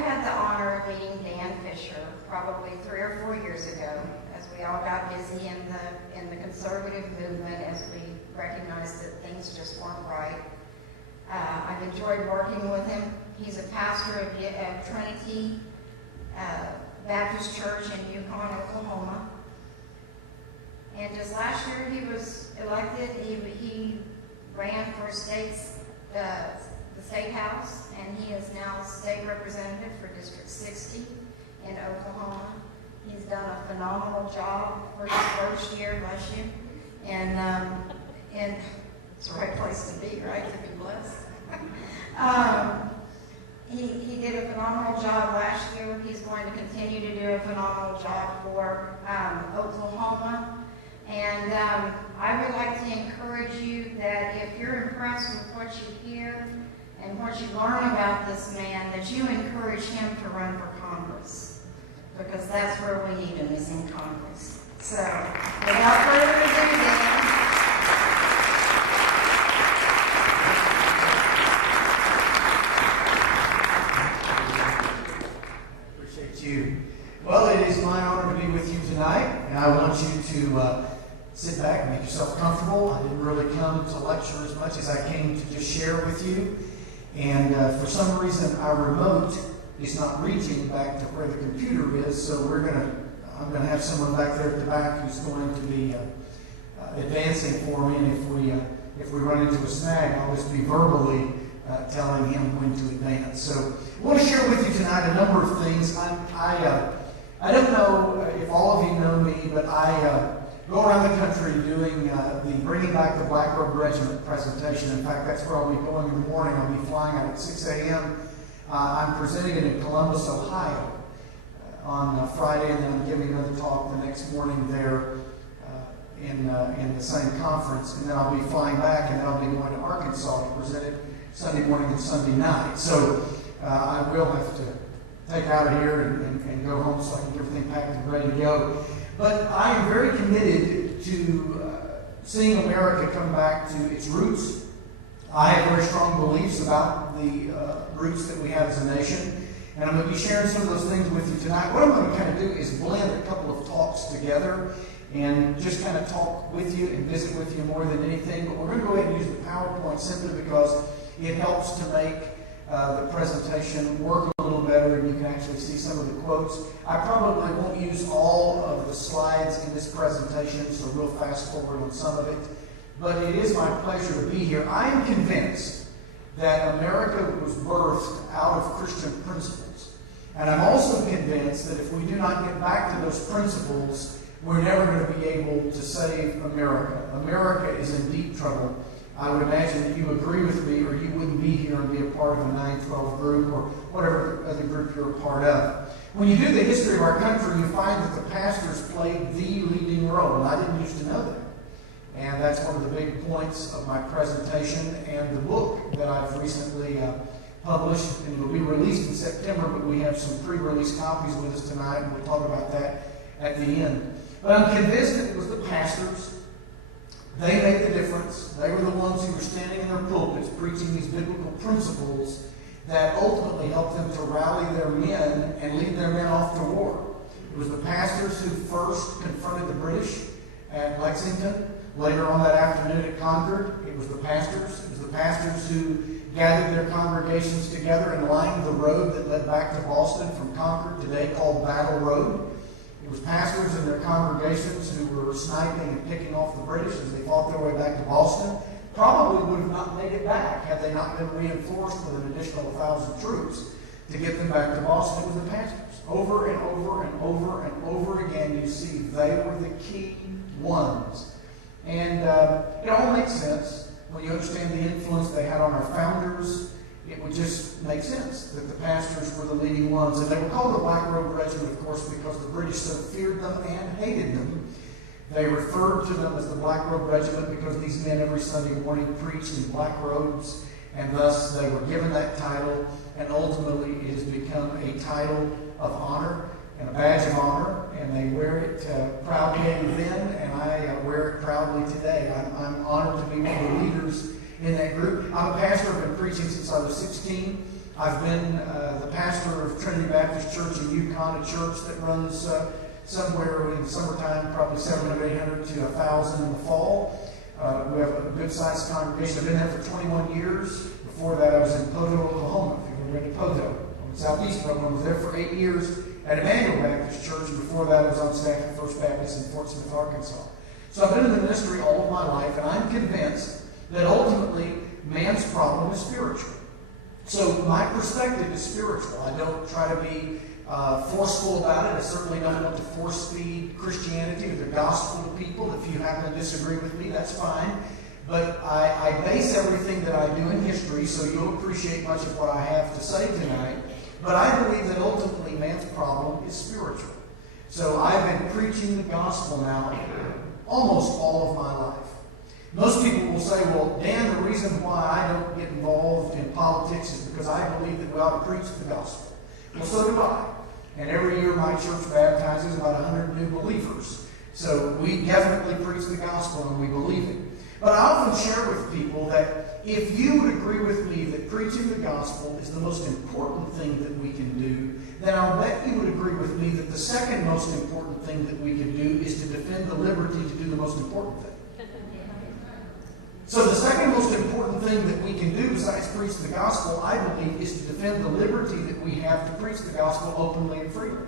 had the honor of meeting Dan Fisher probably 3 or 4 years ago, as we all got busy in the conservative movement, as we recognized that things just weren't right. I've enjoyed working with him. He's a pastor of Trinity Baptist Church in Yukon, Oklahoma. And just last year he was elected. He ran for the state house, and he is now state representative for District 60 in Oklahoma. He's done a phenomenal job for his first year, bless you. And it's the right place to be, right? To be blessed. He did a phenomenal job last year. He's going to continue to do a phenomenal job for Oklahoma. And I would like to encourage you that if you're impressed with what you hear and what you learn about this man, that you encourage him to run for Congress, because that's where we need him, is in Congress. So, without further ado, then, well, it is my honor to be with you tonight, and I want you to sit back and make yourself comfortable. I didn't really come to lecture as much as I came to just share with you. And for some reason, our remote is not reaching back to where the computer is, so I'm going to have someone back there at the back who's going to be advancing for me. And if we run into a snag, I'll just be verbally telling him when to advance. So I want to share with you tonight a number of things. I don't know if all of you know me, but I go around the country doing the Bringing Back the Black Robe Regiment presentation. In fact, that's where I'll be going in the morning. I'll be flying out at 6 a.m. I'm presenting it in Columbus, Ohio on Friday, and then I'm giving another talk the next morning there in the same conference. And then I'll be flying back, and then I'll be going to Arkansas to present it Sunday morning and Sunday night. So I will have to take out of here and go home so I can get everything packed and ready to go. But I am very committed to seeing America come back to its roots. I have very strong beliefs about the roots that we have as a nation, and I'm going to be sharing some of those things with you tonight. What I'm going to kind of do is blend a couple of talks together and just kind of talk with you and visit with you more than anything. But we're going to go ahead and use the PowerPoint simply because it helps to make the presentation work a little better, and you can actually see some of the quotes. I probably won't use all of the slides in this presentation, so we'll fast forward on some of it. But it is my pleasure to be here. I am convinced that America was birthed out of Christian principles. And I'm also convinced that if we do not get back to those principles, we're never going to be able to save America. America is in deep trouble. I would imagine that you agree with me, or you wouldn't be here and be a part of a 912 group or whatever other group you're a part of. When you do the history of our country, you find that the pastors played the leading role, and I didn't used to know that. And that's one of the big points of my presentation and the book that I've recently published, and it'll be released in September, but we have some pre-release copies with us tonight, and we'll talk about that at the end. But I'm convinced that it was the pastors. They made the difference. They were the ones who were standing in their pulpits preaching these biblical principles that ultimately helped them to rally their men and lead their men off to war. It was the pastors who first confronted the British at Lexington. Later on that afternoon at Concord, it was the pastors. It was the pastors who gathered their congregations together and lined the road that led back to Boston from Concord, today called Battle Road. It was pastors and their congregations who were sniping and picking off the British as they fought their way back to Boston. Probably would have not made it back had they not been reinforced with an additional 1,000 troops to get them back to Boston. It was the pastors. Over and over and over and over again, you see they were the key ones. And it all makes sense when you understand the influence they had on our founders. It would just make sense that the pastors were the leading ones. And they were called the Black Robe Regiment, of course, because the British so feared them and hated them. They referred to them as the Black Robe Regiment because these men every Sunday morning preached in black robes, and thus they were given that title, and ultimately it has become a title of honor and a badge of honor, and they wear it proudly then, and I wear it proudly today. I'm honored to be one of the leaders in that group. I'm a pastor. I've been preaching since I was 16. I've been the pastor of Trinity Baptist Church in Yukon, a church that runs somewhere in the summertime, probably 700, 800 to 1,000 in the fall. We have a good-sized congregation. I've been there for 21 years. Before that, I was in Poto, Oklahoma. If you've ever been to Poto, on the southeast of Oklahoma, I was there for 8 years at Emmanuel Baptist Church. And before that, I was on staff at First Baptist in Fort Smith, Arkansas. So I've been in the ministry all of my life, and I'm convinced that ultimately man's problem is spiritual. So my perspective is spiritual. I don't try to be forceful about it. I certainly don't want to force feed Christianity or the gospel to people. If you happen to disagree with me, that's fine. But I base everything that I do in history, so you'll appreciate much of what I have to say tonight. But I believe that ultimately man's problem is spiritual. So I've been preaching the gospel now almost all of my life. Most people will say, well, Dan, the reason why I don't get involved in politics is because I believe that we ought to preach the gospel. Well, so do I. And every year my church baptizes about 100 new believers. So we definitely preach the gospel and we believe it. But I often share with people that if you would agree with me that preaching the gospel is the most important thing that we can do, then I'll bet you would agree with me that the second most important thing that we can do is to defend the liberty to do the most important thing. So the second most important thing that we can do besides preach the gospel, I believe, is to defend the liberty that we have to preach the gospel openly and freely.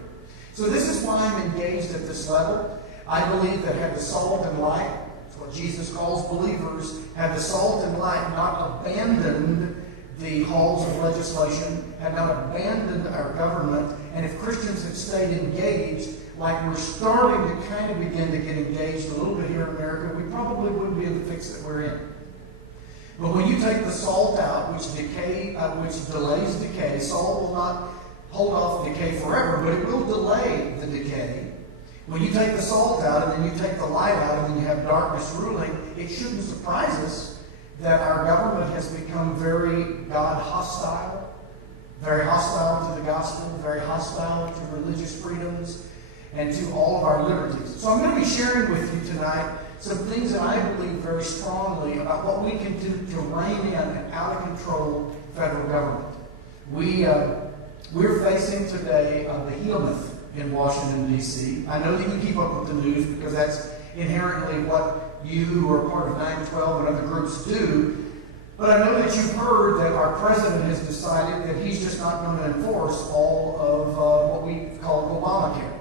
So this is why I'm engaged at this level. I believe that had the salt and light, that's what Jesus calls believers, had the salt and light not abandoned the halls of legislation, had not abandoned our government, and if Christians had stayed engaged, like we're starting to kind of begin to get engaged a little bit here in America, we probably wouldn't be in the fix that we're in. But when you take the salt out, which delays decay, salt will not hold off decay forever, but it will delay the decay. When you take the salt out and then you take the light out and then you have darkness ruling, it shouldn't surprise us that our government has become very God hostile, very hostile to the gospel, very hostile to religious freedoms, and to all of our liberties. So I'm going to be sharing with you tonight some things that I believe very strongly about what we can do to rein in an out-of-control federal government. We're facing today a behemoth in Washington, D.C. I know that you keep up with the news because that's inherently what you, who are part of 912 and other groups, do. But I know that you've heard that our president has decided that he's just not going to enforce all of what we call Obamacare.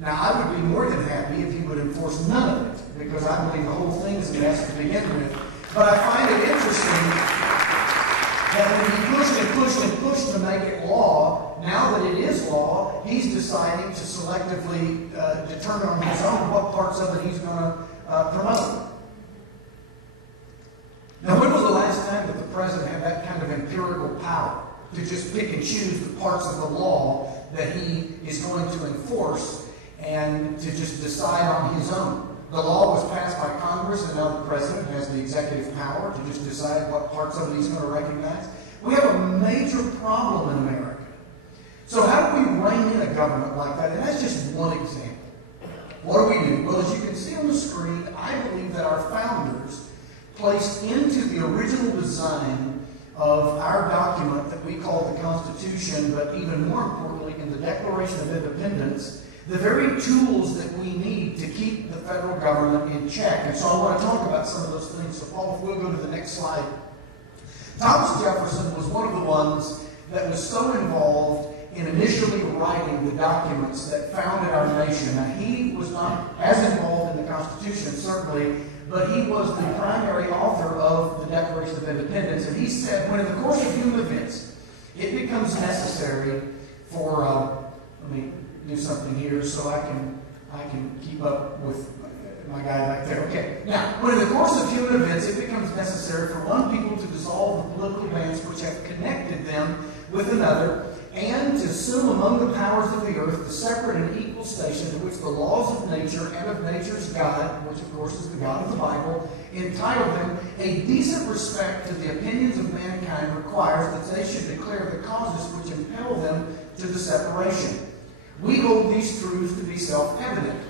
Now, I would be more than happy if he would enforce none of it, because I believe the whole thing is a mess to begin with. But I find it interesting that when he pushed and pushed and pushed to make it law, now that it is law, he's deciding to selectively determine on his own what parts of it he's going to promote. Now, when was the last time that the president had that kind of empirical power to just pick and choose the parts of the law that he is going to enforce and to just decide on his own? The law was passed by Congress, and now the president has the executive power to just decide what parts of it he's going to recognize. We have a major problem in America. So how do we rein in a government like that? And that's just one example. What do? Well, as you can see on the screen, I believe that our founders placed into the original design of our document that we call the Constitution, but even more importantly, in the Declaration of Independence, the very tools that we need to keep the federal government in check. And so I want to talk about some of those things. So Paul, if we'll go to the next slide. Thomas Jefferson was one of the ones that was so involved in initially writing the documents that founded our nation. Now, he was not as involved in the Constitution, certainly, but he was the primary author of the Declaration of Independence. And he said, when in the course of human events, it becomes necessary for, let me do something here so I can keep up with my guy back there. Okay. Now, when in the course of human events, it becomes necessary for one people to dissolve the political bands which have connected them with another, and to assume among the powers of the earth the separate and equal station to which the laws of nature and of nature's God, which of course is the God of the Bible, entitle them, a decent respect to the opinions of mankind requires that they should declare the causes which impel them to the separation. We hold these truths to be self-evident,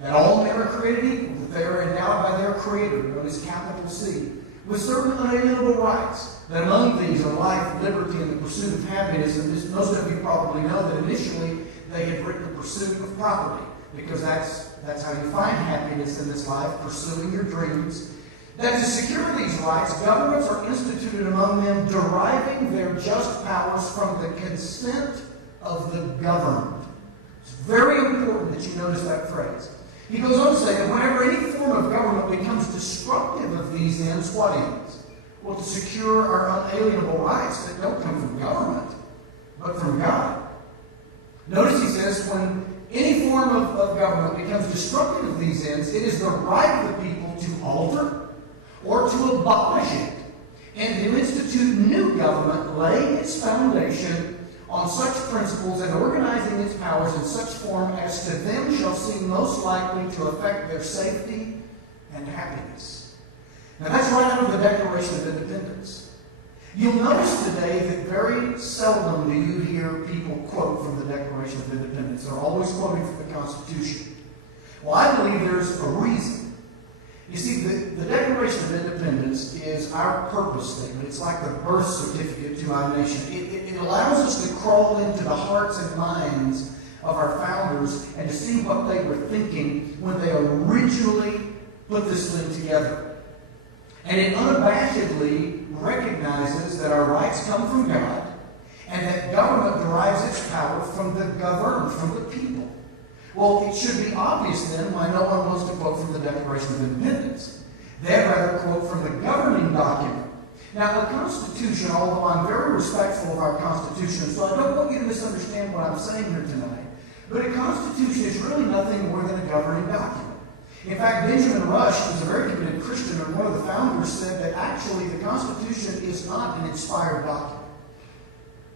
that all men are created equal, that they are endowed by their Creator, known as capital C, with certain unalienable rights. That among these are life, liberty, and the pursuit of happiness. And most of you probably know that initially they had written the pursuit of property, because that's how you find happiness in this life, pursuing your dreams. That to secure these rights, governments are instituted among them, deriving their just powers from the consent of the governed. It's very important that you notice that phrase. He goes on to say that whenever any form of government becomes destructive of these ends, what ends? Well, to secure our unalienable rights that don't come from government, but from God. Notice he says, when any form of government becomes destructive of these ends, it is the right of the people to alter or to abolish it, and to institute new government, laying its foundation on such principles and organizing its powers in such form as to them shall seem most likely to affect their safety and happiness. Now that's right out of the Declaration of Independence. You'll notice today that very seldom do you hear people quote from the Declaration of Independence. They're always quoting from the Constitution. Well, I believe there's a reason. You see, the Declaration of Independence is our purpose statement. It's like the birth certificate to our nation. It allows us to crawl into the hearts and minds of our founders and to see what they were thinking when they originally put this thing together. And it unabashedly recognizes that our rights come from God and that government derives its power from the governed, from the people. Well, it should be obvious then why no one wants to quote from the Declaration of Independence. They'd rather quote from the governing document. Now, the Constitution, although I'm very respectful of our Constitution, so I don't want you to misunderstand what I'm saying here tonight, but a Constitution is really nothing more than a governing document. In fact, Benjamin Rush, who's a very committed Christian and one of the founders, said that actually the Constitution is not an inspired document.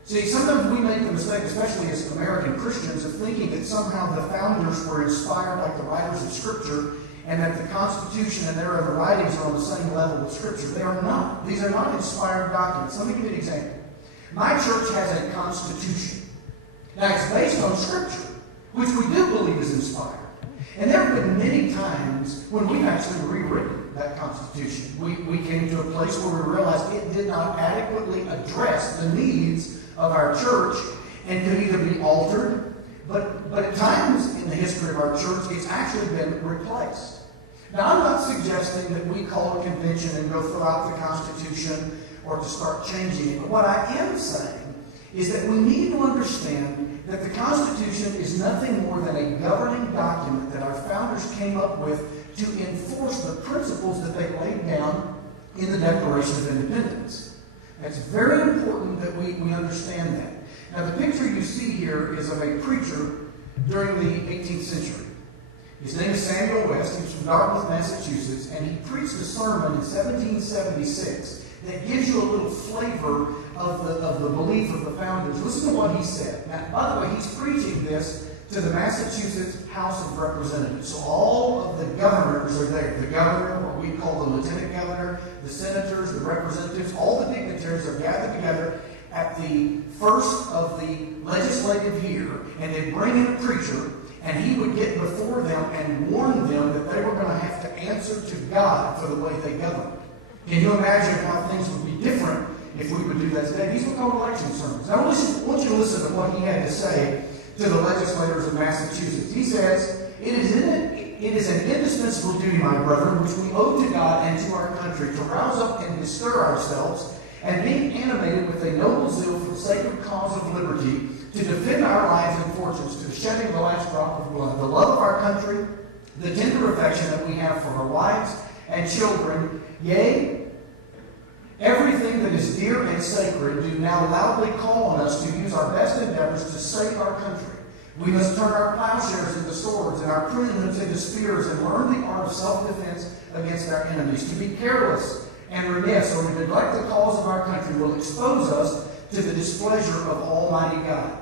See, sometimes we make the mistake, especially as American Christians, of thinking that somehow the founders were inspired like the writers of Scripture and that the Constitution and their other writings are on the same level with Scripture. They are not. These are not inspired documents. Let me give you an example. My church has a Constitution. Now, it's based on Scripture, which we do believe is inspired. And there have been many times when we've actually rewritten that Constitution. We came to a place where we realized it did not adequately address the needs of our church and could either be altered, but at times in the history of our church, it's actually been replaced. Now, I'm not suggesting that we call a convention and go fill out the Constitution or to start changing it. But what I am saying is that we need to understand that the Constitution is nothing more than a governing document that our founders came up with to enforce the principles that they laid down in the Declaration of Independence. It's very important that we understand that. Now, the picture you see here is of a preacher during the 18th century. His name is Samuel West. He was from Dartmouth, Massachusetts, and he preached a sermon in 1776 that gives you a little flavor of the belief of the founders. Listen to what he said. Now, by the way, he's preaching this to the Massachusetts House of Representatives. So all of the governors are there. The governor, what we call the lieutenant governor, the senators, the representatives, all the dignitaries are gathered together at the first of the legislative year, and they bring in a preacher, and he would get before them and warn them that they were going to have to answer to God for the way they governed. Can you imagine how things would be different if we would do that today? These were called election sermons. Now, I want you to listen to what he had to say to the legislators of Massachusetts. He says, it is an indispensable duty, my brethren, which we owe to God and to our country, to rouse up and bestir ourselves, and being animated with a noble zeal for the sacred cause of liberty, to defend our lives and fortunes to the shedding of the last drop of blood, the love of our country, the tender affection that we have for our wives and children, yea, everything that is dear and sacred, do now loudly call on us to use our best endeavors to save our country. We must turn our plowshares into swords and our pruning hooks into spears and learn the art of self-defense against our enemies. To be careless and remiss or to neglect the cause of our country will expose us to the displeasure of Almighty God.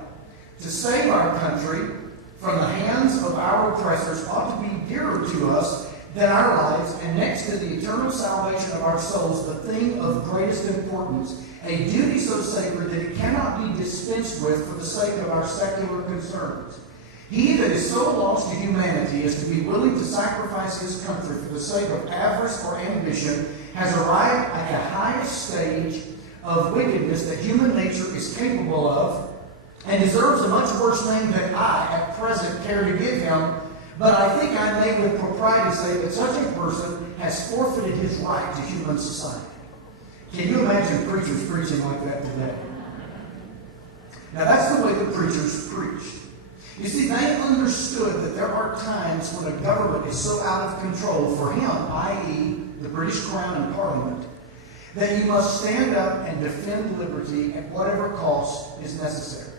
To save our country from the hands of our oppressors ought to be dearer to us than our lives, and next to the eternal salvation of our souls, the thing of greatest importance, a duty so sacred that it cannot be dispensed with for the sake of our secular concerns. He that is so lost to humanity as to be willing to sacrifice his country for the sake of avarice or ambition has arrived, I highest stage of wickedness that human nature is capable of, and deserves a much worse name than I, at present, care to give him. But I think I may with propriety say that such a person has forfeited his right to human society. Can you imagine preachers preaching like that today? Now that's the way the preachers preached. You see, they understood that there are times when a government is so out of control for him, i.e., the British Crown and Parliament, that you must stand up and defend liberty at whatever cost is necessary.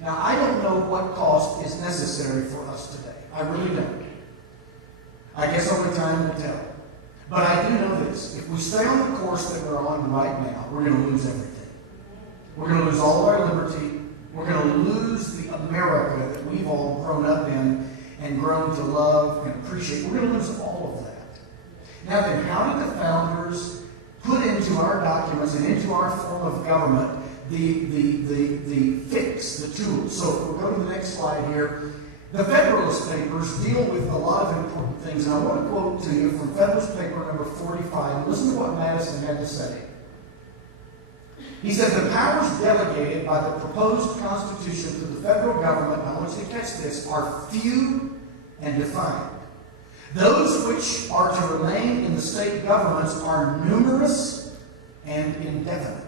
Now, I don't know what cost is necessary for us today. I really don't. I guess only time will tell. But I do know this. If we stay on the course that we're on right now, we're going to lose everything. We're going to lose all of our liberty. We're going to lose the America that we've all grown up in and grown to love and appreciate. We're going to lose all of that. Now then, how did the founders put into our documents and into our form of government the fix, the tools? So if we'll go to the next slide here. The Federalist Papers deal with a lot of important things, and I want to quote to you from Federalist Paper number 45, and listen to what Madison had to say. He said, the powers delegated by the proposed Constitution to the federal government, and I want you to catch this, are few and defined. Those which are to remain in the state governments are numerous and indefinite.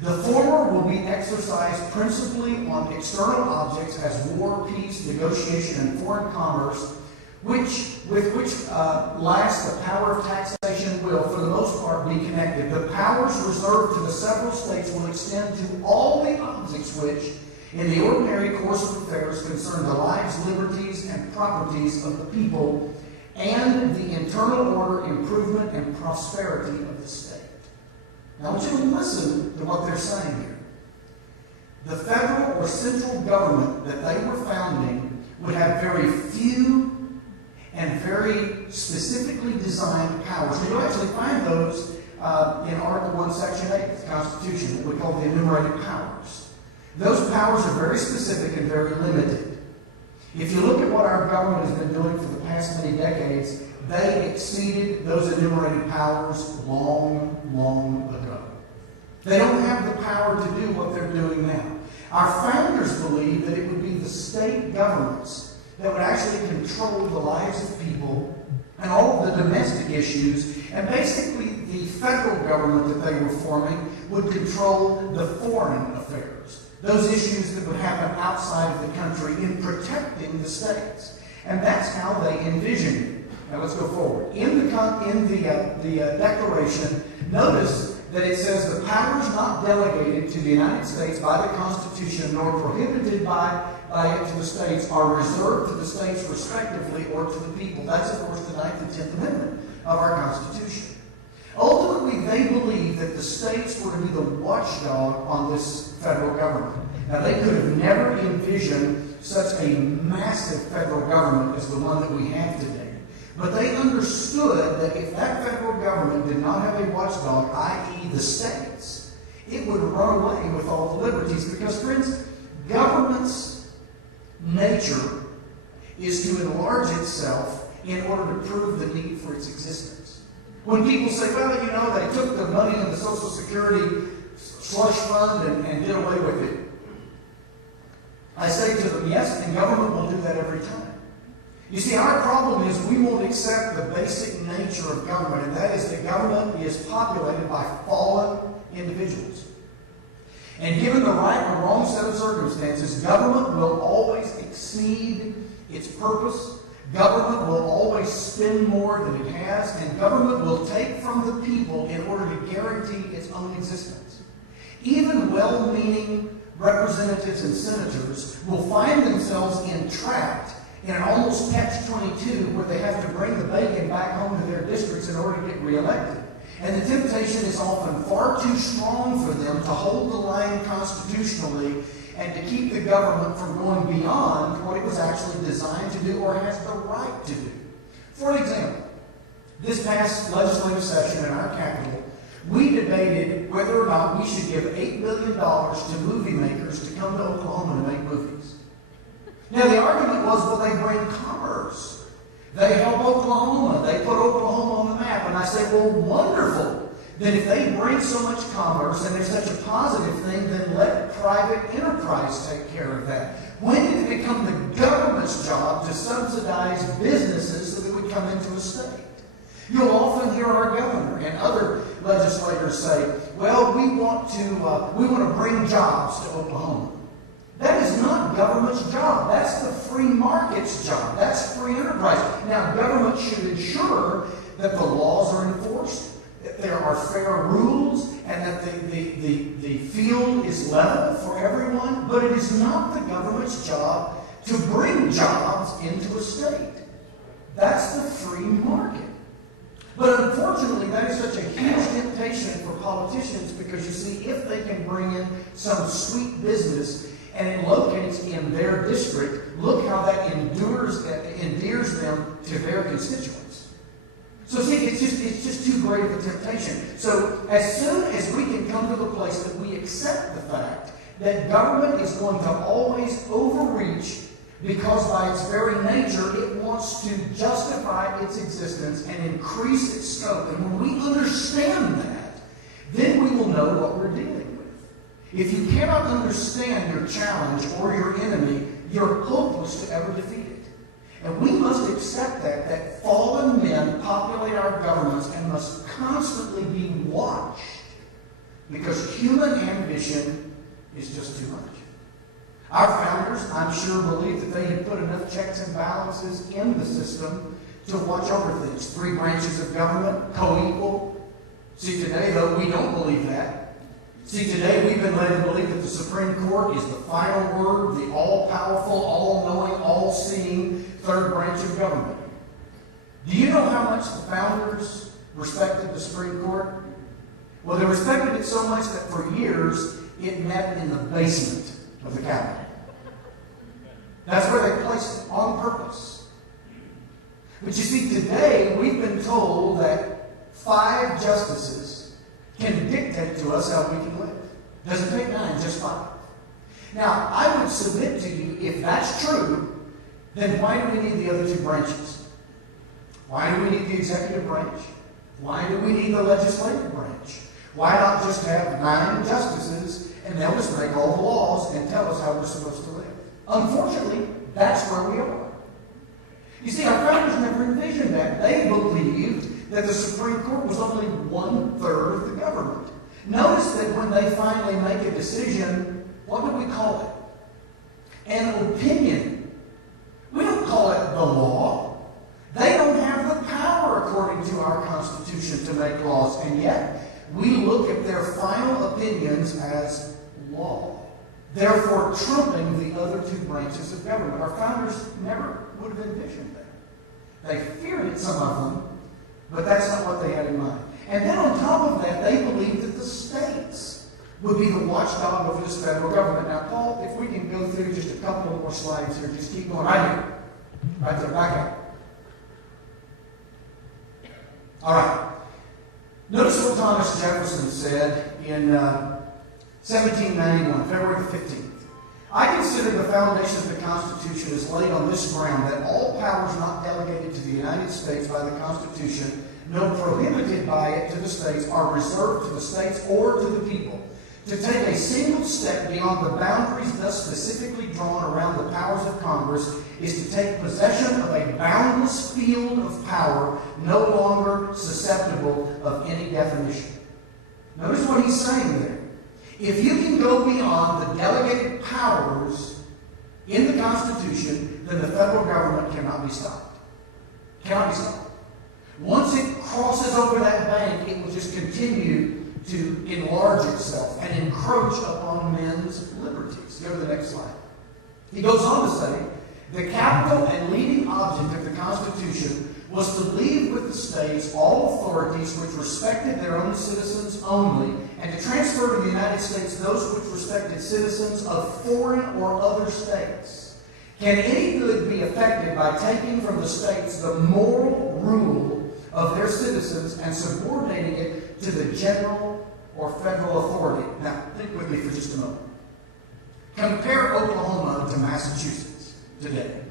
The former will be exercised principally on external objects as war, peace, negotiation, and foreign commerce, with which last the power of taxation will, for the most part, be connected. The powers reserved to the several states will extend to all the objects which, in the ordinary course of affairs, concern the lives, liberties, and properties of the people, and the internal order, improvement, and prosperity of the state. Now I want you to listen to what they're saying here. The federal or central government that they were founding would have very few and very specifically designed powers. And you'll actually find those in Article 1, Section 8 of the Constitution, that we call the enumerated powers. Those powers are very specific and very limited. If you look at what our government has been doing for the past many decades, they exceeded those enumerated powers long, long ago. They don't have the power to do what they're doing now. Our founders believed that it would be the state governments that would actually control the lives of people and all of the domestic issues, and basically the federal government that they were forming would control the foreign affairs, those issues that would happen outside of the country in protecting the states. And that's how they envisioned it. Now let's go forward. In the Declaration, notice that it says the powers not delegated to the United States by the Constitution nor prohibited by it to the states are reserved to the states respectively or to the people. That's, of course, the 9th and 10th Amendment of our Constitution. Ultimately, they believed that the states were to be the watchdog on this federal government. Now, they could have never envisioned such a massive federal government as the one that we have today. But they understood that if that federal government did not have a watchdog, i.e. the states, it would run away with all the liberties. Because, friends, government's nature is to enlarge itself in order to prove the need for its existence. When people say, well, you know, they took the money in the Social Security slush fund and did away with it, I say to them, yes, and government will do that every time. You see, our problem is we won't accept the basic nature of government, and that is that government is populated by fallen individuals. And given the right or wrong set of circumstances, government will always exceed its purpose. Government will always spend more than it has, and government will take from the people in order to guarantee its own existence. Even well-meaning representatives and senators will find themselves entrapped in an almost catch-22 where they have to bring the bacon back home to their districts in order to get reelected. And the temptation is often far too strong for them to hold the line constitutionally and to keep the government from going beyond what it was actually designed to do or has the right to do. For example, this past legislative session in our capital, we debated whether or not we should give $8 billion to movie makers to come to Oklahoma to make movies. Now, the argument was, well, they bring commerce. They help Oklahoma. They put Oklahoma on the map. And I say, well, wonderful. then if they bring so much commerce and they're such a positive thing, then let private enterprise take care of that. When did it become the government's job to subsidize businesses so that would come into a state? You'll often hear our governor and other legislators say, well, we want to bring jobs to Oklahoma. That is not government's job. That's the free market's job. That's free enterprise. Now, government should ensure that the laws are enforced, that there are fair rules, and that the field is level for everyone. But it is not the government's job to bring jobs into a state. That's the free market. But unfortunately, that is such a huge temptation for politicians because you see, if they can bring in some sweet business and it locates in their district, look how that endears them to their constituents. So see, it's just too great of a temptation. So as soon as we can come to the place that we accept the fact that government is going to always overreach because by its very nature it wants to justify its existence and increase its scope. And when we understand that, then we will know what we're dealing with. If you cannot understand your challenge or your enemy, you're hopeless to ever defeat it. And we must accept that fallen men populate our governments and must constantly be watched because human ambition is just too much. Our founders, I'm sure, believed that they had put enough checks and balances in the system to watch over things. 3 branches of government, co-equal. See, today, though, we don't believe that. See, today we've been led to believe that the Supreme Court is the final word, the all-powerful, all-knowing, all-seeing 3rd branch of government. Do you know how much the founders respected the Supreme Court? Well, they respected it so much that for years it met in the basement of the Capitol. That's where they placed it on purpose. But you see, today we've been told that 5 justices can dictate to us how we can live. Doesn't take 9, just 5. Now, I would submit to you, if that's true, then why do we need the other 2 branches? Why do we need the executive branch? Why do we need the legislative branch? Why not just have 9 justices and they'll just make all the laws and tell us how we're supposed to live? Unfortunately, that's where we are. You see, our founders never envisioned that. They believed that the Supreme Court was only 1/3 of the government. Notice that when they finally make a decision, what do we call it? An opinion. We don't call it the law. They don't have the power, according to our Constitution, to make laws, and yet we look at their final opinions as law, therefore trumping the other 2 branches of government. Our founders never would have envisioned that. They feared it, some of them, but that's not what they had in mind. And then on top of that, they believed that the states would be the watchdog over this federal government. Now, Paul, if we can go through just a couple more slides here, just keep going. Right here. Right there, back up. All right. Notice what Thomas Jefferson said in 1791, February the 15th. I consider the foundation of the Constitution is laid on this ground, that all powers not delegated to the United States by the Constitution, no prohibited by it to the states, are reserved to the states or to the people. To take a single step beyond the boundaries thus specifically drawn around the powers of Congress is to take possession of a boundless field of power no longer susceptible of any definition. Notice what he's saying there. If you can go beyond the delegated powers in the Constitution, then the federal government cannot be stopped. Cannot be stopped. Once it crosses over that bank, it will just continue to enlarge itself and encroach upon men's liberties. Go to the next slide. He goes on to say, the capital and leading object of the Constitution was to leave with the states all authorities which respected their own citizens only, and to transfer to the United States those which respected citizens of foreign or other states. Can any good be effected by taking from the states the moral rule of their citizens and subordinating it to the general or federal authority? Now, think with me for just a moment. Compare Oklahoma to Massachusetts today.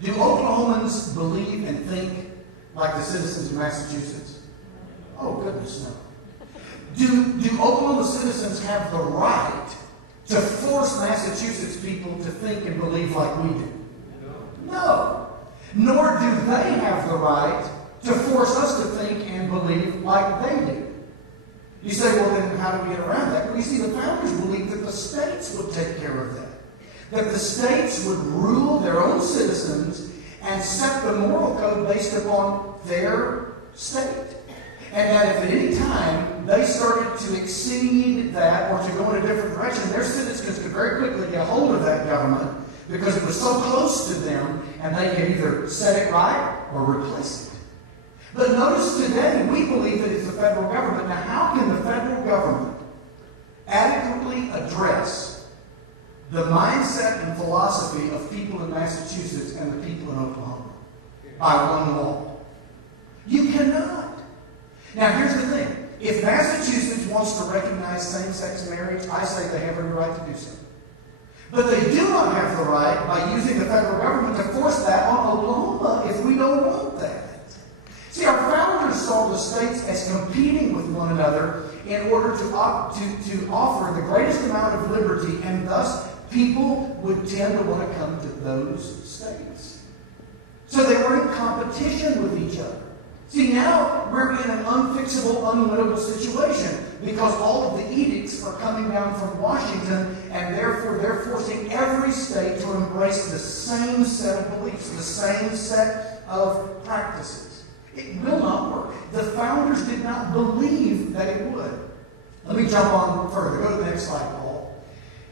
Do Oklahomans believe and think like the citizens of Massachusetts? Oh, goodness, no. Do Oklahoma citizens have the right to force Massachusetts people to think and believe like we do? No. Nor do they have the right to force us to think and believe like they do. You say, well, then how do we get around that? Well, you see, the founders believed that the states would take care of that. That the states would rule their own citizens and set the moral code based upon their state. And that if at any time they started to exceed that or to go in a different direction, their citizens could very quickly get a hold of that government because it was so close to them, and they could either set it right or replace it. But notice today, we believe that it's the federal government. Now, how can the federal government adequately address the mindset and philosophy of people in Massachusetts and the people in Oklahoma? By one law. You cannot. Now, here's the thing. If Massachusetts wants to recognize same-sex marriage, I say they have every right to do so. But they do not have the right, by using the federal government, to force that on Oklahoma if we don't want that. See, our founders saw the states as competing with one another in order to offer the greatest amount of liberty, and thus people would tend to want to come to those states. So they were in competition with each other. See, now we're in an unfixable, unwinnable situation because all of the edicts are coming down from Washington, and therefore they're forcing every state to embrace the same set of beliefs, the same set of practices. It will not work. The founders did not believe that it would. Let me jump on further. Go to the next slide, Paul.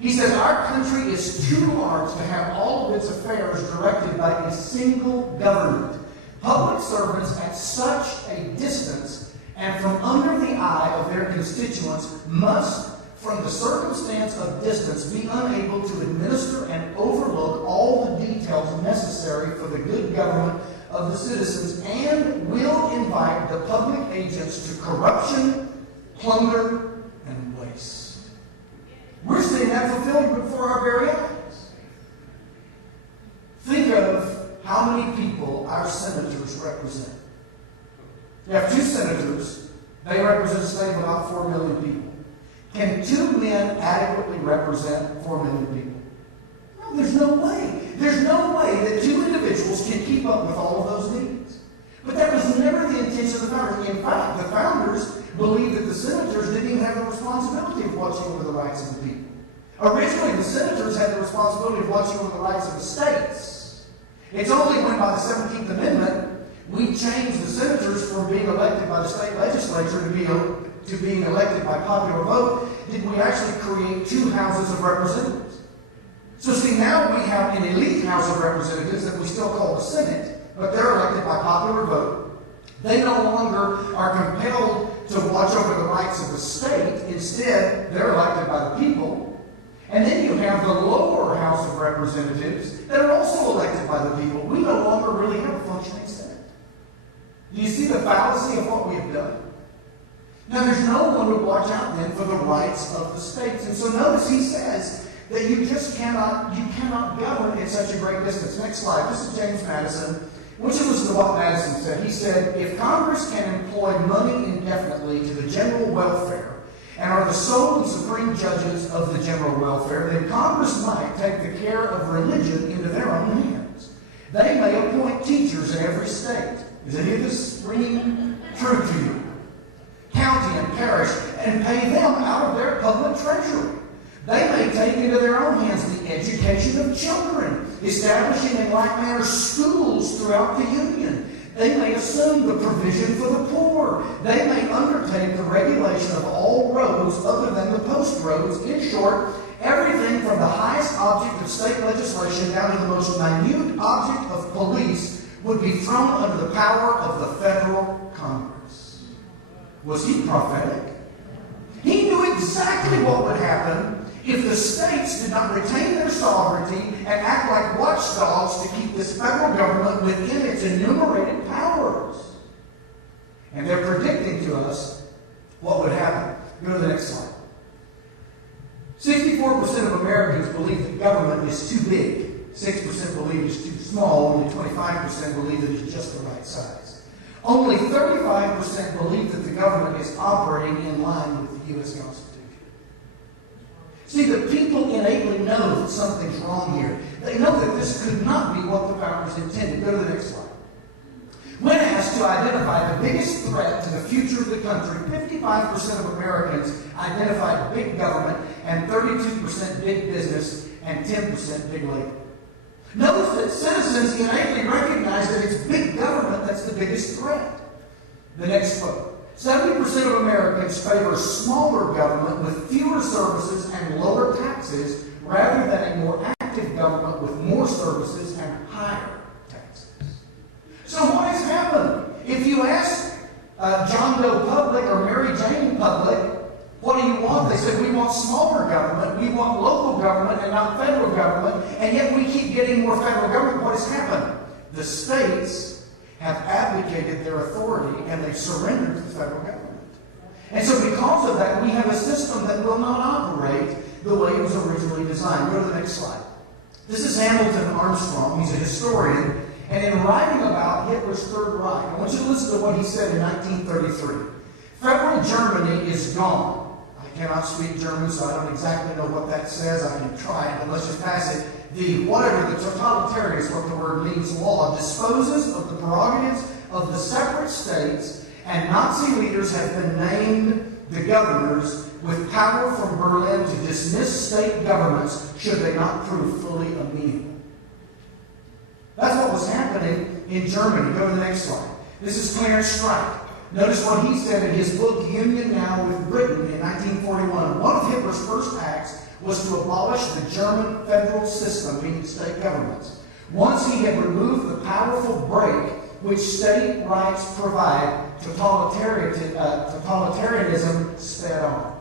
He says, our country is too large to have all of its affairs directed by a single government. Public servants at such a distance and from under the eye of their constituents must, from the circumstance of distance, be unable to administer and overlook all the details necessary for the good government of the citizens, and will invite the public agents to corruption, plunder, and waste. We're seeing that fulfilled before our very eyes. Think of how many people our senators represent. You have 2 senators. They represent a state of about 4 million people. Can 2 men adequately represent 4 million people? No, there's no way. There's no way that 2 individuals can keep up with all of those needs. But that was never the intention of the founders. In fact, the founders believed that the senators didn't even have the responsibility of watching over the rights of the people. Originally, the senators had the responsibility of watching over the rights of the states. It's only when, by the 17th Amendment, we changed the senators from being elected by the state legislature to being elected by popular vote, did we actually create 2 houses of representatives. So see, now we have an elite House of Representatives that we still call the Senate, but they're elected by popular vote. They no longer are compelled to watch over the rights of the state. Instead, they're elected by the people. And then you have the lower House of Representatives that are also elected by the people. We no longer really have a functioning Senate. Do you see the fallacy of what we have done? Now, there's no one to watch out then for the rights of the states. And so notice he says that you cannot govern at such a great distance. Next slide. This is James Madison. Which was what Madison said. He said, if Congress can employ money indefinitely to the general welfare and are the sole and supreme judges of the general welfare, then Congress might take the care of religion into their own hands. They may appoint teachers in every state. Is any of this ringing true to you? County and parish, and pay them out of their public treasury. They may take into their own hands the education of children, establishing in like manner schools throughout the Union. They may assume the provision for the poor. They may undertake the regulation of all roads other than the post roads. In short, everything from the highest object of state legislation down to the most minute object of police would be thrown under the power of the federal Congress. Was he prophetic? He knew exactly what would happen if the states did not retain their sovereignty and act like watchdogs to keep this federal government within its enumerated powers. And they're predicting to us what would happen. Go to the next slide. 64% of Americans believe that government is too big. 6% believe it's too small. Only 25% believe that it's just the right size. Only 35% believe that the government is operating in line with the U.S. Constitution. See, the people innately know that something's wrong here. They know that this could not be what the founders intended. Go to the next slide. When asked to identify the biggest threat to the future of the country, 55% of Americans identified big government and 32% big business and 10% big labor. Notice that citizens innately recognize that it's big government that's the biggest threat. The next quote. 70% of Americans favor smaller government with fewer services and lower taxes rather than a more active government with more services and higher taxes. So what has happened? If you ask John Doe public or Mary Jane public, what do you want? They said, we want smaller government, we want local government and not federal government, and yet we keep getting more federal government. What has happened? The states have abdicated their authority and they've surrendered to the federal government. And so because of that, we have a system that will not operate the way it was originally designed. Go to the next slide. This is Hamilton Armstrong. He's a historian. And in writing about Hitler's Third Reich, I want you to listen to what he said in 1933. Federal Germany is gone. I cannot speak German, so I don't exactly know what that says. I can try it, but let's just pass it. The totalitarian is what the word means, law, disposes of the prerogatives of the separate states, and Nazi leaders have been named the governors with power from Berlin to dismiss state governments should they not prove fully amenable. That's what was happening in Germany. Go to the next slide. This is Clarence Strike. Notice what he said in his book, Union Now with Britain, in 1941. One of Hitler's first acts was to abolish the German federal system, meaning state governments. Once he had removed the powerful brake which state rights provide, totalitarianism sped on.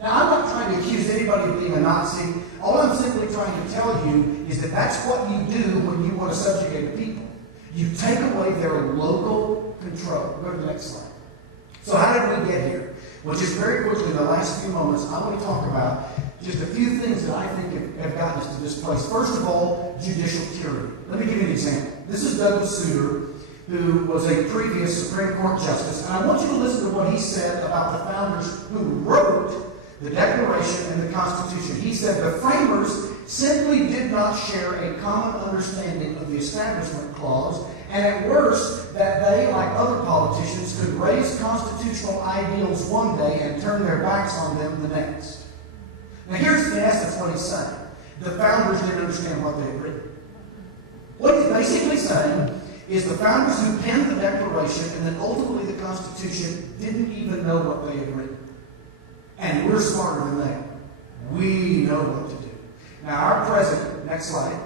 Now, I'm not trying to accuse anybody of being a Nazi. All I'm simply trying to tell you is that that's what you do when you want to subjugate a people. You take away their local control. Go to the next slide. So how did we get here? Well, just very quickly, in the last few moments, I want to talk about just a few things that I think have gotten us to this place. First of all, judicial tyranny. Let me give you an example. This is Douglas Souter, who was a previous Supreme Court justice, and I want you to listen to what he said about the founders who wrote the Declaration and the Constitution. He said the framers simply did not share a common understanding of the Establishment Clause, and at worst, that they, like other politicians, could raise constitutional ideals one day and turn their backs on them the next. Now here's in essence what he's saying. The founders didn't understand what they had written. What he's basically saying is the founders who penned the Declaration and then ultimately the Constitution didn't even know what they had written. And we're smarter than they are. We know what to do. Now our president, next slide,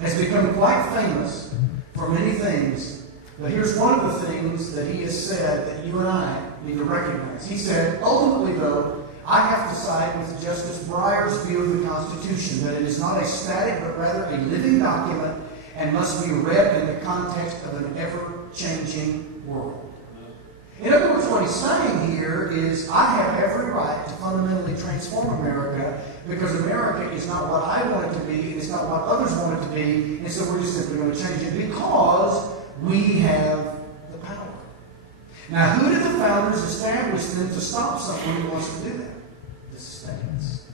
has become quite famous for many things, but here's one of the things that he has said that you and I need to recognize. He said, ultimately though, I have to side with Justice Breyer's view of the Constitution, that it is not a static but rather a living document and must be read in the context of an ever-changing world. In other words, what he's saying here is, I have every right to fundamentally transform America because America is not what I want it to be, and it's not what others want it to be, and so we're just simply going to change it because we have the power. Now, who did the founders establish then to stop someone who wants to do that? The states.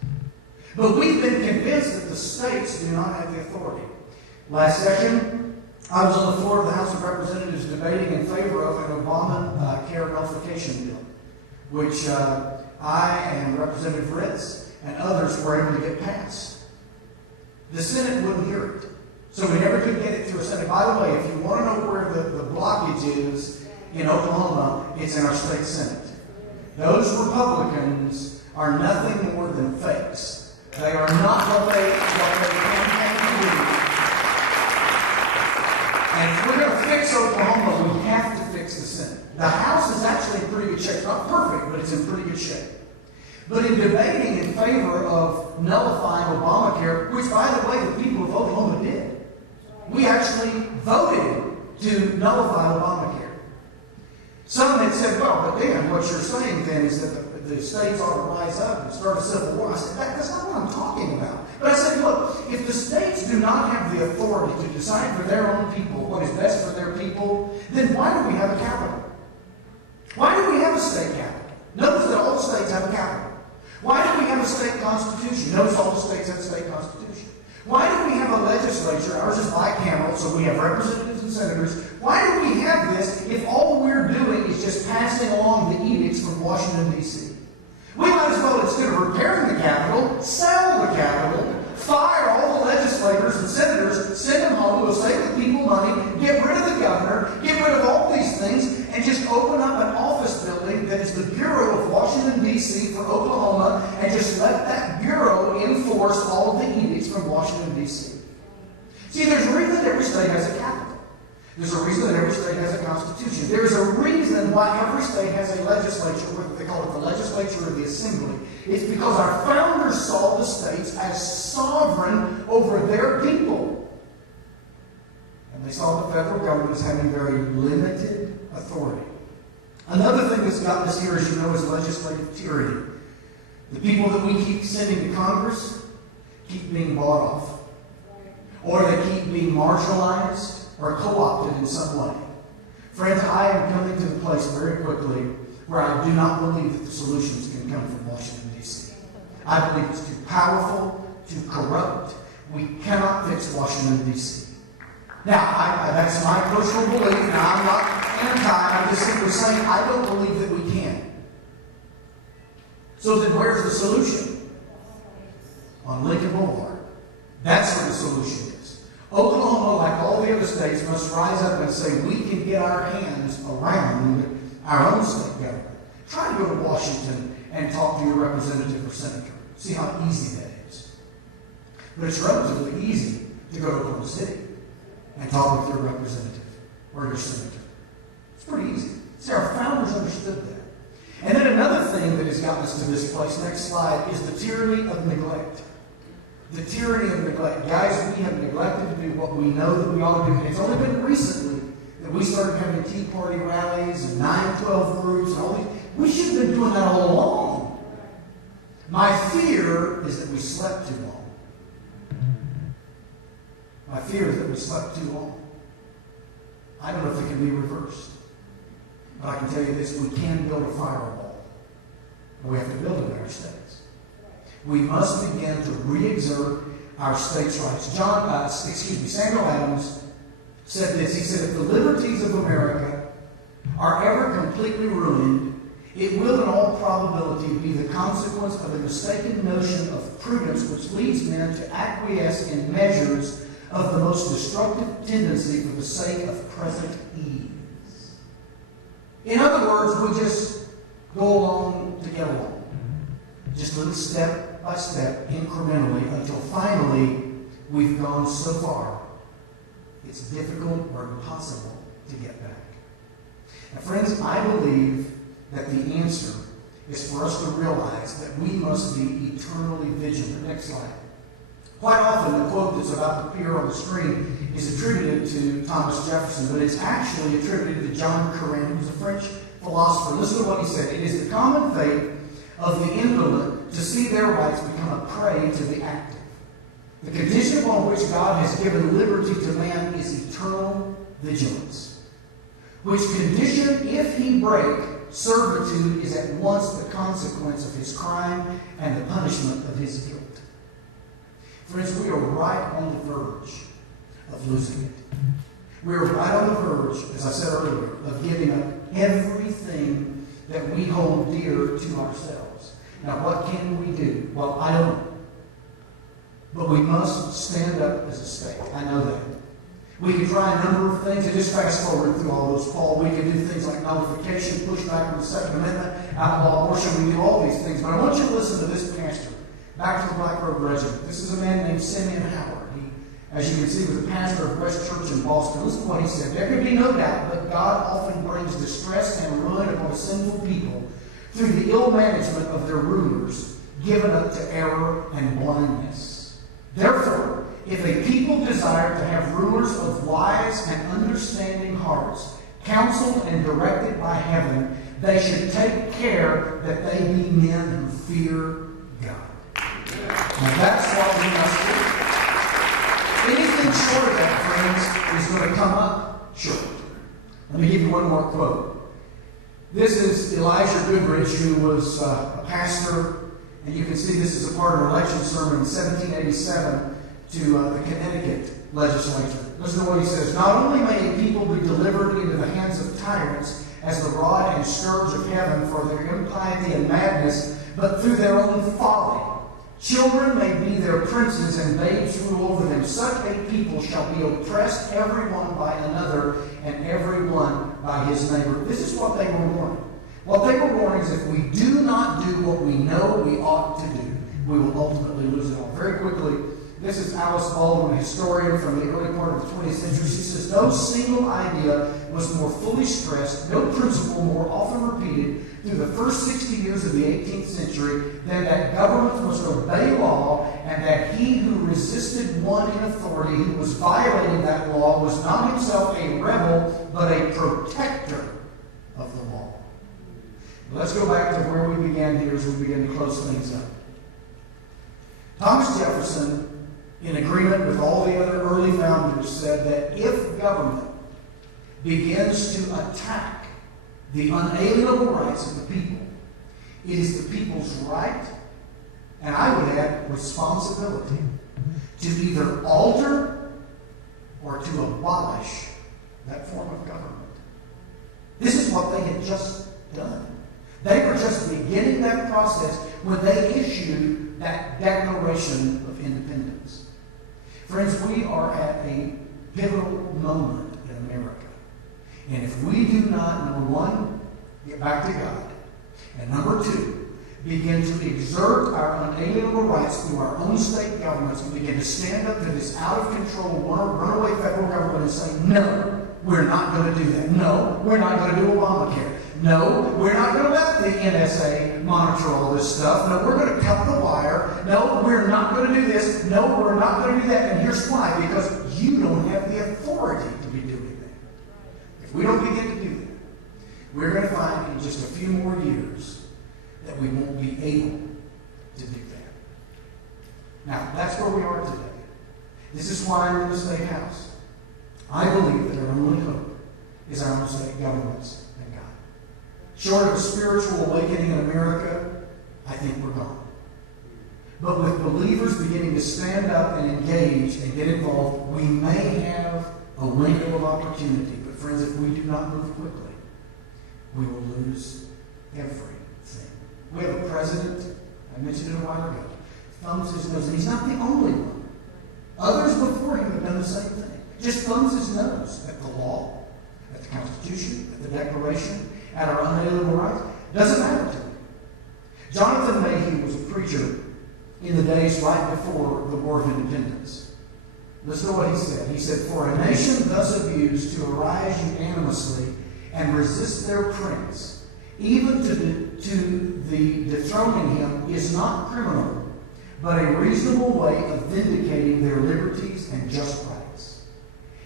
But we've been convinced that the states do not have the authority. Last session, I was on the floor of the House of Representatives debating in favor of an Obamacare nullification bill, which I and Representative Ritz and others were able to get passed. The Senate wouldn't hear it. So we never could get it through a Senate. By the way, if you want to know where the blockage is in Oklahoma, it's in our state Senate. Those Republicans are nothing more than fakes. They are not what they campaign to be. And if we're going to fix Oklahoma, we have to fix the Senate. The House is actually in pretty good shape. It's not perfect, but it's in pretty good shape. But in debating in favor of nullifying Obamacare, which, by the way, the people of Oklahoma did, we actually voted to nullify Obamacare. Some had said, well, but Dan, what you're saying then is that the states ought to rise up and start a civil war. I said, that's not what I'm talking about. But I said, look, if the states do not have the authority to decide for their own people what is best for their people, then why do we have a capital? Why do we have a state capital? Notice that all the states have a capital. Why do we have a state constitution? Notice all the states have a state constitution. Why do we have a legislature? Ours is bicameral, so we have representatives and senators. Why do we have this if all we're doing is just passing along the edicts from Washington, D.C.? We might as well, instead of repairing the Capitol, sell the Capitol, fire all the legislators and senators, send them home, we'll save the people money, get rid of the governor, get rid of all these things, and just open up an office building that is the Bureau of Washington, D.C. for Oklahoma, and just let that Bureau enforce all of the edicts from Washington, D.C. See, there's a reason that every state has a capital. There's a reason that every state has a constitution. There's a reason why every state has a legislature, whether they call it the legislature or the assembly. It's because our founders saw the states as sovereign over their people. And they saw the federal government as having very limited authority. Another thing that's gotten us here, as you know, is legislative tyranny. The people that we keep sending to Congress keep being bought off. Or they keep being marginalized or co-opted in some way. Friends, I am coming to the place very quickly where I do not believe that the solutions can come from Washington, D.C. I believe it's too powerful, too corrupt. We cannot fix Washington, D.C. Now, that's my personal belief, and I'm not anti. I'm just simply saying I don't believe that we can. So then where's the solution? On Lincoln Boulevard. That's where the solution is. Oklahoma, like all the other states, must rise up and say, we can get our hands around our own state government. Try to go to Washington and talk to your representative or senator. See how easy that is. But it's relatively easy to go to Oklahoma City and talk with your representative or your senator. It's pretty easy. See, our founders understood that. And then another thing that has gotten us to this place, next slide, is the tyranny of neglect. The tyranny of neglect. Guys, we have neglected to do what we know that we ought to do. And it's only been recently that we started having Tea Party rallies and 9/12 groups and all these. We should have been doing that all along. My fear is that we slept too long. My fear is that we slept too long. I don't know if it can be reversed. But I can tell you this, we can build a firewall. But we have to build it in our states. We must begin to re-exert our states' rights. Samuel Adams said this. He said, if the liberties of America are ever completely ruined, it will in all probability be the consequence of a mistaken notion of prudence which leads men to acquiesce in measures of the most destructive tendency for the sake of present ease. In other words, we just go along to get along. Just a little step by step, incrementally, until finally we've gone so far it's difficult or impossible to get back. Now, friends, I believe that the answer is for us to realize that we must be eternally vigilant. Next slide. Quite often, the quote that's about to appear on the screen is attributed to Thomas Jefferson, but it's actually attributed to John Corinne, who's a French philosopher. Listen to what he said. It is the common fate of the indolent to see their rights become a prey to the active. The condition upon which God has given liberty to man is eternal vigilance, which condition, if he break, servitude is at once the consequence of his crime and the punishment of his guilt. Friends, we are right on the verge of losing it. We are right on the verge, as I said earlier, of giving up everything that we hold dear to ourselves. Now, what can we do? Well, I don't know. But we must stand up as a state. I know that. We can try a number of things, and just fast forward through all those, Paul. We can do things like nullification, push back on the Second Amendment, outlaw abortion. We can do all these things. But I want you to listen to this pastor. Back to the Robe Regiment. This is a man named Simeon Howard. He, as you can see, was a pastor of West Church in Boston. Listen to what he said. There can be no doubt that God often brings distress and ruin upon a sinful people through the ill management of their rulers, given up to error and blindness. Therefore, if a people desire to have rulers of wise and understanding hearts, counseled and directed by heaven, they should take care that they be men who fear God. Now that's what we must do. Anything short of that, friends, is going to come up short. Let me give you one more quote. This is Elijah Goodrich, who was a pastor, and you can see this is a part of an election sermon in 1787 to the Connecticut legislature. Listen to what he says. Not only may a people be delivered into the hands of tyrants as the rod and scourge of heaven for their impiety and madness, but through their own folly. Children may be their princes and babes rule over them. Such a people shall be oppressed, every one by another, and every one by his neighbor. This is what they were warning. What they were warning is if we do not do what we know we ought to do, we will ultimately lose it all. Very quickly, this is Alice Baldwin, a historian from the early part of the 20th century. She says, no single idea was more fully stressed, no principle more often repeated through the first 60 years of the 18th century than that government must obey law, and that he who resisted one in authority who was violating that law was not himself a rebel, but a protector of the law. Let's go back to where we began here as we begin to close things up. Thomas Jefferson, in agreement with all the other early founders, said that if government begins to attack the unalienable rights of the people, it is the people's right, and I would add responsibility, to either alter or to abolish that form of government. This is what they had just done. They were just beginning that process when they issued that Declaration of Independence. Friends, we are at a pivotal moment in America. And if we do not, number one, get back to God, and number two, begin to exert our unalienable rights through our own state governments and begin to stand up to this out-of-control, runaway federal government and say, no, we're not going to do that. No, we're not going to do Obamacare. No, we're not going to let the NSA monitor all this stuff. No, we're going to cut the wire. No, we're not going to do this. No, we're not going to do that. And here's why. Because you don't have the authority to be doing that. If we don't begin to do that, we're going to find in just a few more years that we won't be able to do that. Now, that's where we are today. This is why I'm in the State House. I believe that our only hope is our own state governments and God. Short of a spiritual awakening in America, I think we're gone. But with believers beginning to stand up and engage and get involved, we may have a window of opportunity. But friends, if we do not move quickly, we will lose everything. We have a president, I mentioned it a while ago, thumbs his nose, and he's not the only one. Others before him have done the same thing. Just thumbs his nose at the law, at the Constitution, at the Declaration, at our unalienable rights. Doesn't matter to him. Jonathan Mayhew was a preacher in the days right before the War of Independence. Listen to what he said. He said, for a nation thus abused to arise unanimously and resist their prince, even to the dethroning him, is not criminal, but a reasonable way of vindicating their liberties and just rights.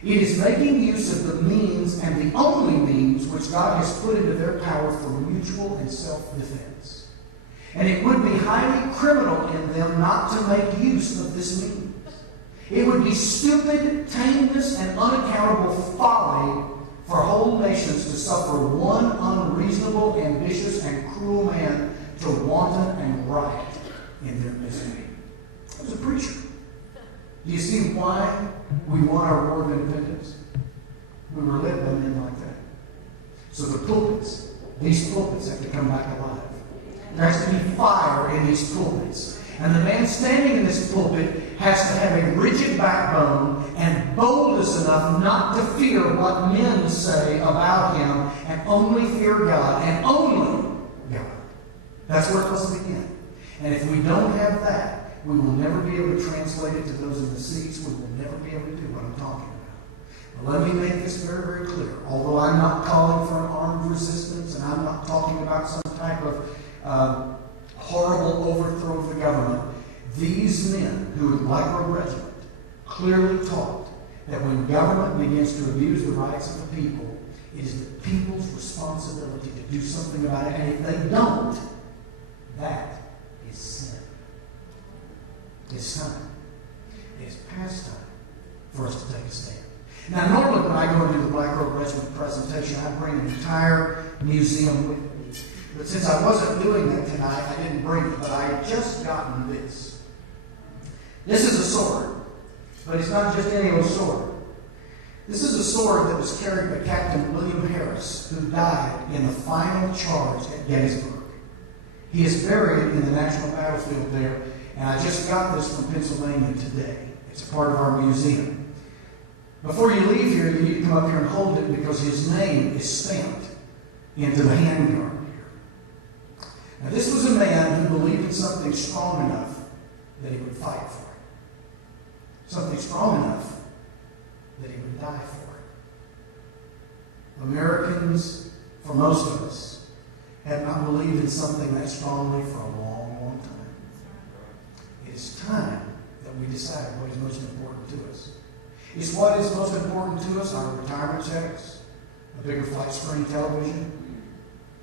It is making use of the means and the only means which God has put into their power for mutual and self-defense. And it would be highly criminal in them not to make use of this means. It would be stupid, tameness, and unaccountable folly for whole nations to suffer one unreasonable, ambitious, and cruel man to wanton and riot in their misery. I was a preacher. Do you see why we want our War of Independence? We were led by men like that. So the pulpits, these pulpits have to come back alive. There has to be fire in these pulpits. And the man standing in this pulpit has to have a rigid backbone and boldness enough not to fear what men say about him and only fear God and only God. That's where it must begin. And if we don't have that, we will never be able to translate it to those in the seats. We will never be able to do what I'm talking about. But let me make this very, very clear. Although I'm not calling for an armed resistance and I'm not talking about some type of horrible overthrow of the government, these men who, like Robe Regiment, clearly taught that when government begins to abuse the rights of the people, It is the people's responsibility to do something about it. And if they don't, that is sin. It's time. It is past time for us to take a stand. Now, normally when I go into the Black Robe Regiment presentation, I bring an entire museum with me. But since I wasn't doing that tonight, I didn't bring it. But I had just gotten this. This is a sword. But it's not just any old sword. This is a sword that was carried by Captain William Harris, who died in the final charge at Gettysburg. He is buried in the national battlefield there, and I just got this from Pennsylvania today. It's a part of our museum. Before you leave here, you need to come up here and hold it because his name is stamped into the handguard here. Now, this was a man who believed in something strong enough that he would fight for it. Something strong enough that he would die for it. Americans, for most of us, have not believed in something that strongly for a long, long time. It is time that we decide what is most important to us. Is what is most important to us our retirement checks, a bigger flat screen television,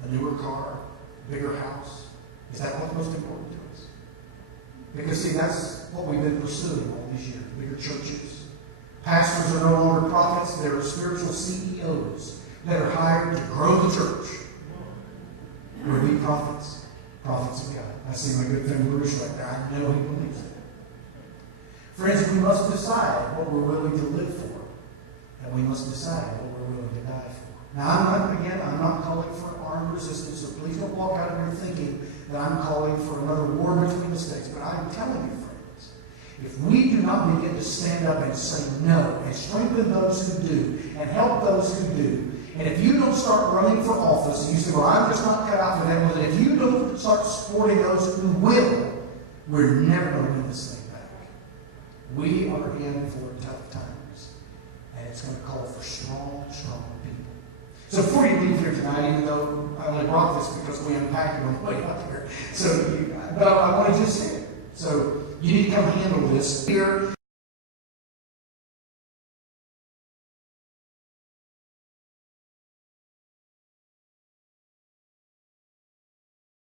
a newer car, a bigger house? Is that what's most important to us? Because, see, that's what we've been pursuing all these years, bigger churches. Pastors are no longer prophets, they're spiritual CEOs that are hired to grow the church. We're we prophets, prophets of God. I see my good friend Bruce right there. I know he believes it. Friends, we must decide what we're willing to live for, and we must decide what we're willing to die for. Now, I'm not calling for armed resistance, so please don't walk out of here thinking that I'm calling for another war between the states. But I'm telling you, friends, if we do not begin to stand up and say no, and strengthen those who do, and help those who do, and if you don't start running for office, and you say, well, I'm just not cut out for that, and if you don't start supporting those who will, we're never going to win this thing. We are in for tough times, and it's going to call for strong, strong people. So before you leave here tonight, even though I only brought this because we unpacked it on the way up here, but I wanted you to see it. So you need to come handle this here.